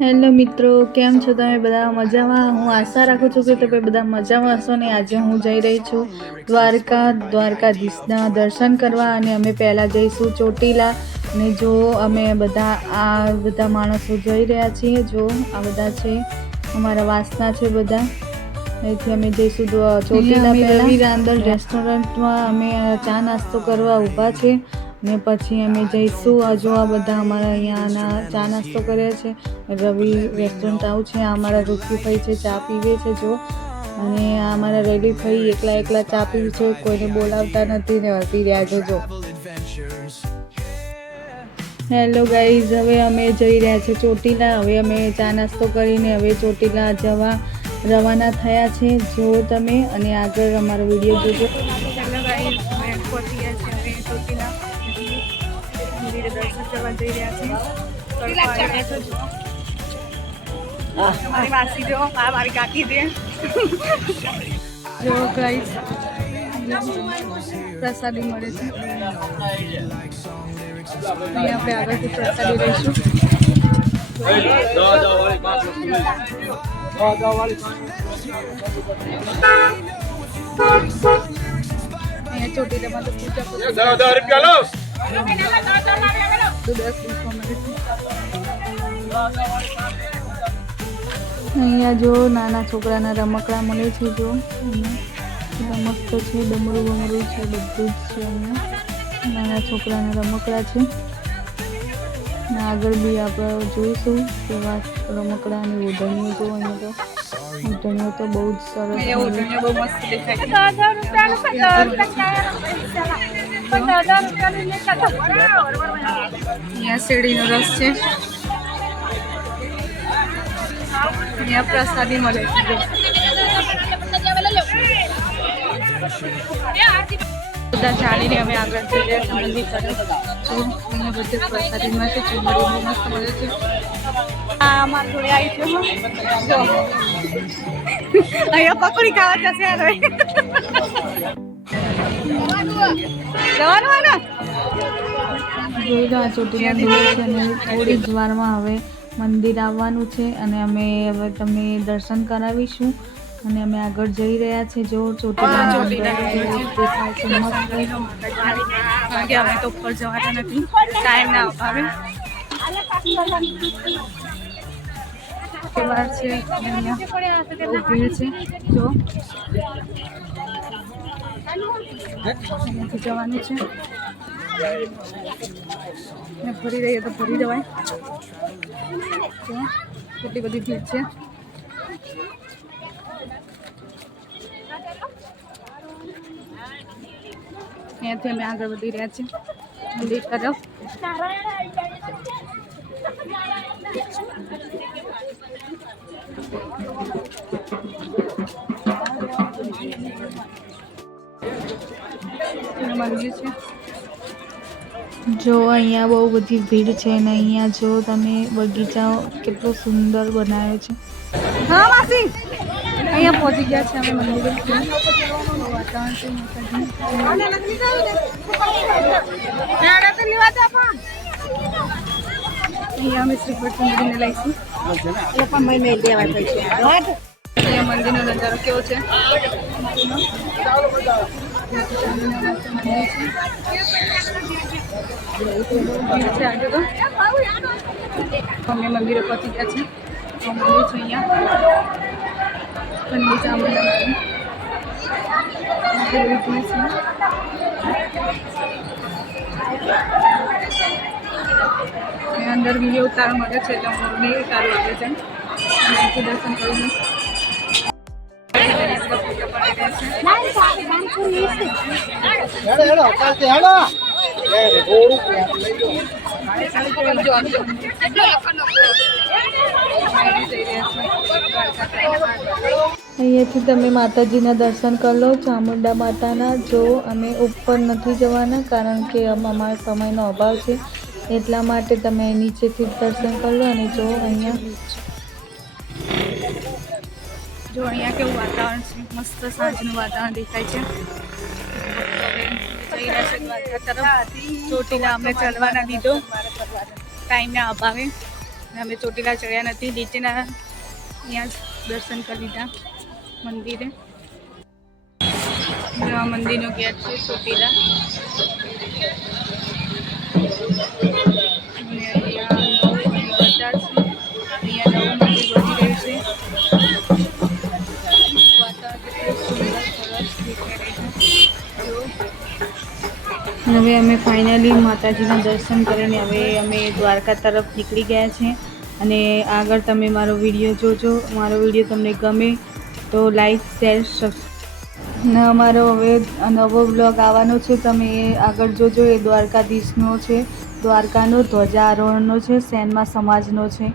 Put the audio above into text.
Hello મિત્રો કેમ છો તમે બધા? મજામાં? હું આશા રાખું છું કે તમે બધા મજામાં હશો ને આજે હું જઈ રહી છું દ્વારકા દ્વારકાધીશના દર્શન કરવા અને અમે પહેલાં જઈશું ચોટીલા અને જો અમે બધા આ બધા માણસો જઈ રહ્યા છીએ જો આ બધા છે અમારા વાસના છે બધા. અહીંથી અમે જઈશું ચોટીલા પહેલા. અંદર રેસ્ટોરન્ટમાં અમે ચા નાસ્તો કરવા ઊભા છે ને પછી અમે જઈશું. આ જો આ બધા અમારા અહીંયાના ચા નાસ્તો કરે છે. રવિ રેસ્ટોરન્ટ આવું છે. આ અમારા રૂપીભાઈ છે, ચા પીવે છે, જો. અને આ અમારા રવિભાઈ એકલા એકલા ચા પીવે છે. કોઈને બોલાવતા નથી ને પી રહ્યા છે, જો. હેલો ગાઈઝ હવે અમે જઈ રહ્યા છે ચોટીલા. હવે અમે ચા નાસ્તો કરીને હવે ચોટીલા જવા રવાના થયા છે. જો તમે અને આગળ અમારો વીડિયો જોજો. છે મંદિરે દર્શન કરવા જઈ રહ્યા છીએ મારી માસી જો આ મારી કાકી છે. જો ગાઈઝ પ્રસાદી મળે છે. અહીંયા આપણે આગળથી પ્રસાદી લઈશું. અહીંયા ચોટીલામાં તો પૂજા પૂજા તો દસ દિવસો મળે. છે અહીંયા જો નાના છોકરાના રમકડા મળે છે જો. મસ્ત છે ડમરું બમરું છે બધું જ છે અહીંયા. નાના છોકરાના રમકડા છે. ને આગળ બી આપણે જોઈશું કેવા રમકડા અને ઉધણીઓ જો અહીંયા તો. ઉધણીઓ તો બહુ જ સરસ શેરડીનો રસ છે. અહીંયા પ્રસાદી મળે છે બધા ચાલીને અમે આગળ જઈ રહ્યા મંદિર તરફ જો અને બધે પ્રસાદી મળે છે. ચુંદડી બહુ મસ્ત મળે છે જોઈ છે અને થોડી હવે મંદિર આવવાનું છે અને અમે હવે તમને દર્શન કરાવીશું અને અમે આગળ જઈ રહ્યા છે જો ચોટીલા મસ્ત કારણ કે અમે તો ઉપર જવાતા નથી ટાઈમ ના અભાવે બહાર છે અને અહીંયા બહુ ભીડ છે જો અહીંયાથી જવાનું છે ને ફરી રહીએ તો ફરી જવાય જો કેટલી બધી ભીડ છે અહીંયાથી અમે આગળ વધી રહ્યા છીએ. મંદિર તરફ. મંદિર છે. જો અહીંયા બહુ બધી ભીડ છે અને અહીંયા જો તમે બગીચા કેટલો સુંદર બનાવ્યો છે. હા માસી. અહીંયા પહોંચી ગયા છે અમે મંદિરે. અહીંયા અમે શ્રી કૃષ્ણજીને લઈશું અહીંયા મંદિરનો નજારો કેવો છે અમે મંદિરે પહોંચી ગયા છે મંદિર છે અહીંયા મંદિર ચામુંડાનું મંદિર ઊભી છે અને અંદર વીડિયો ઉતારવા મળે છે એટલે મને સારું ઉતારવા લાગે છે. અહીંથી દર્શન કરીને અહીંયાથી તમે માતાજીના દર્શન કરી લો, ચામુંડા માતાના. જો અમે ઉપર નથી જવાના, કારણ કે અમારા સમયનો અભાવ છે, એટલા માટે તમે નીચેથી દર્શન કરી લો અને જો અહીંયા જો અહીંયા કેવું વાતાવરણ છે, મસ્ત સાંજનું વાતાવરણ દેખાય છે. ચોટીલા અમે ચડવાના દીધો ટાઈમના અભાવે. અમે ચોટીલા ચડ્યા નથી. નીચેના અહીંયા દર્શન કરી લીધા. મંદિરે. આ મંદિરનો ગેટ છે ચોટીલા હવે અમે ફાઇનલી માતાજીના દર્શન કરીને હવે અમે દ્વારકા તરફ નીકળી ગયા છે. અને આગળ તમે મારો વીડિયો જોજો. મારો વીડિયો તમને ગમે તો લાઈક શેર સબસ્ક્રાઈબ ને અમારો હવે નવો બ્લોગ આવવાનો છે. તમે એ આગળ જોજો. એ દ્વારકાધીશનો છે. દ્વારકાનો ધ્વજારોહણનો છે. સેનમાં સમાજનો છે.